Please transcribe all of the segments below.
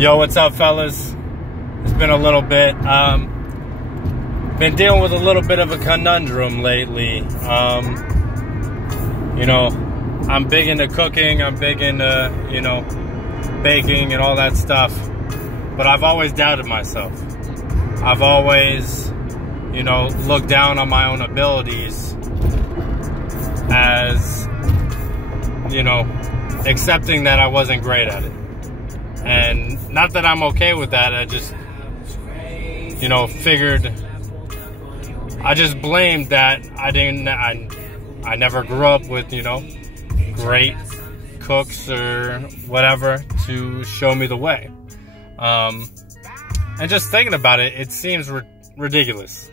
Yo, what's up, fellas? It's been a little bit. Been dealing with a little bit of a conundrum lately. You know, I'm big into cooking. I'm big into, you know, baking and all that stuff. But I've always doubted myself. I've always, you know, looked down on my own abilities as, you know, accepting that I wasn't great at it. And not that I'm okay with that, I just, you know, figured, I just blamed that I never grew up with, you know, great cooks or whatever to show me the way. And just thinking about it, it seems ridiculous.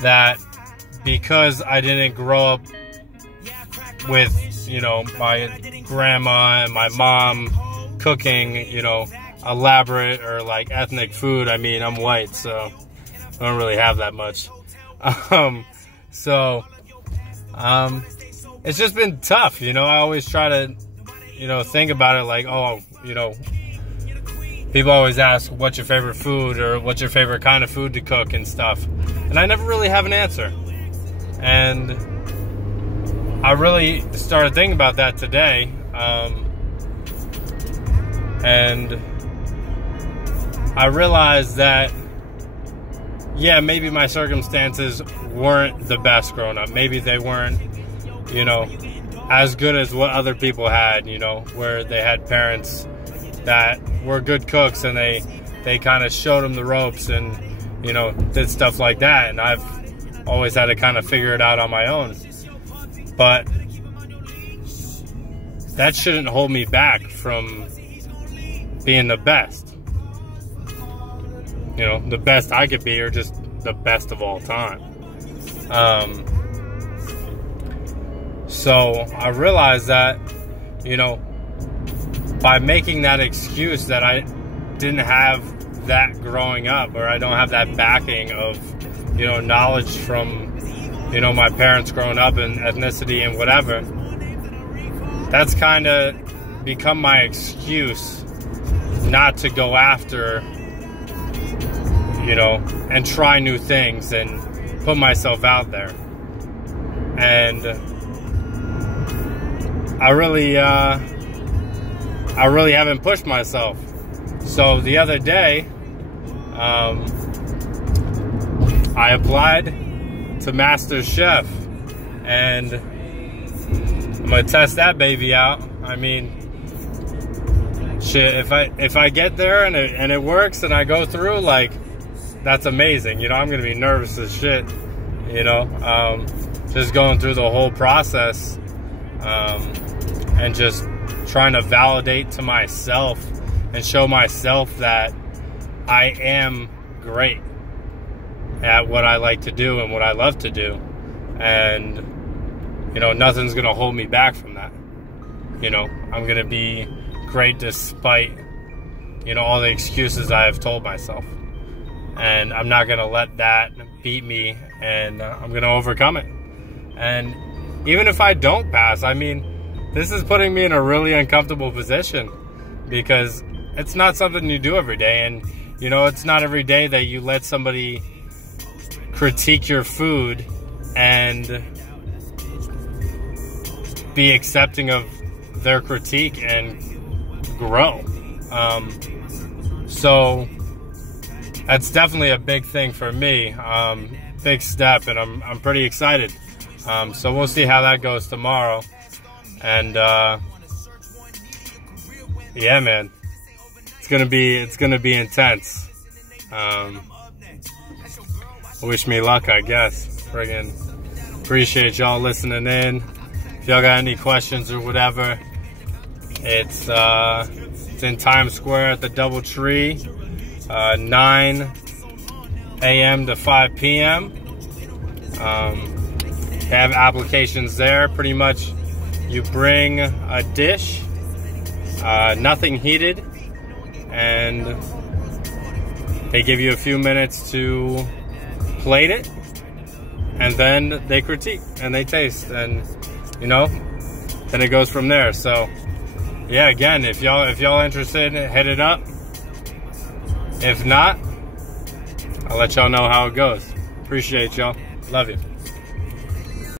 That because I didn't grow up with, you know, my grandma and my mom cooking, you know, elaborate or like ethnic food. I mean, I'm white, so I don't really have that much. It's just been tough, you know. I always try to, you know, think about it like, oh, you know, people always ask, what's your favorite food or what's your favorite kind of food to cook and stuff. And I never really have an answer. And I really started thinking about that today. And I realized that, yeah, maybe my circumstances weren't the best growing up. Maybe they weren't, you know, as good as what other people had, you know, where they had parents that were good cooks and they kind of showed them the ropes and, you know, did stuff like that. And I've always had to kind of figure it out on my own. But that shouldn't hold me back from being the best. You know, the best I could be, or just the best of all time. So I realized that, you know, by making that excuse that I didn't have that growing up, or I don't have that backing of, you know, knowledge from, you know, my parents growing up in ethnicity and whatever, that's kind of become my excuse not to go after, you know, and try new things and put myself out there. And I really haven't pushed myself. So the other day, I applied to Master Chef, and I'm gonna test that baby out. I mean, shit, if I get there and it works and I go through, like, that's amazing. You know, I'm gonna be nervous as shit, you know, just going through the whole process, and just trying to validate to myself and show myself that I am great at what I like to do and what I love to do. And, you know, nothing's gonna hold me back from that. You know, I'm gonna be great despite, you know, all the excuses I have told myself. And I'm not gonna let that beat me, and I'm gonna overcome it. And even if I don't pass, I mean, this is putting me in a really uncomfortable position, because it's not something you do every day. And, you know, it's not every day that you let somebody critique your food and be accepting of their critique and grow. So that's definitely a big thing for me, big step, and I'm pretty excited. So we'll see how that goes tomorrow. And yeah, man, it's gonna be intense. Wish me luck, I guess. Friggin' appreciate y'all listening in. If y'all got any questions or whatever, it's in Times Square at the DoubleTree, 9 a.m. to 5 p.m. They have applications there. Pretty much, you bring a dish, nothing heated, and they give you a few minutes to plate it, and then they critique and they taste, and, you know, then it goes from there. So yeah, again, if y'all interested, hit it up. If not, I'll let y'all know how it goes. Appreciate y'all. Love you.